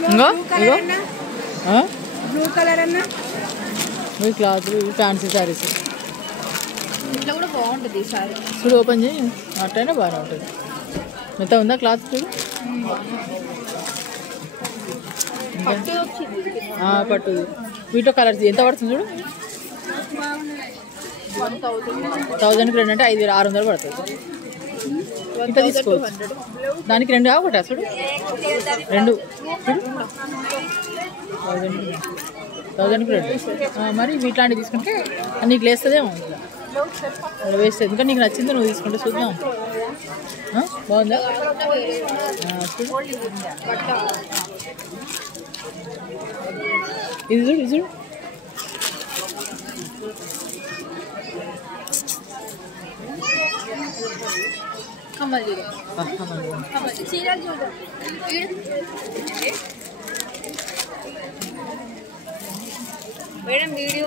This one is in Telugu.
ఇంకో ఇగో బ్లూ కలర్ అన్న ఇవి క్లాత్ ఫ్యాన్సీ శారీస్ ఇట్లా కూడా బాగుంటుంది సారీ చూడు ఓపెన్ చేయి అట్టయినా బాగానే ఉంటుంది మెత్త ఉందా క్లాత్ చూడు పట్టు వీటిలో కలర్స్ ఎంత పడుతుంది చూడు 1000కి 2 అంటే 5600 పడుతుంది ఇంత తీసుకోవచ్చు దానికి 2 ఒకటా చూడు 2 చూడు 1000కి 2 మరి వీటిలాంటివి తీసుకుంటే నీకు లేస్తుందేమో ఇట్లా వేస్ట్ ఎందుకంటే నీకు నచ్చింది నువ్వు తీసుకుంటే చూద్దాం బాగుందా ఇది చూడు ఇది చూడు కమ్మలు చూడు చీరలు చూడు మేడం వీడియో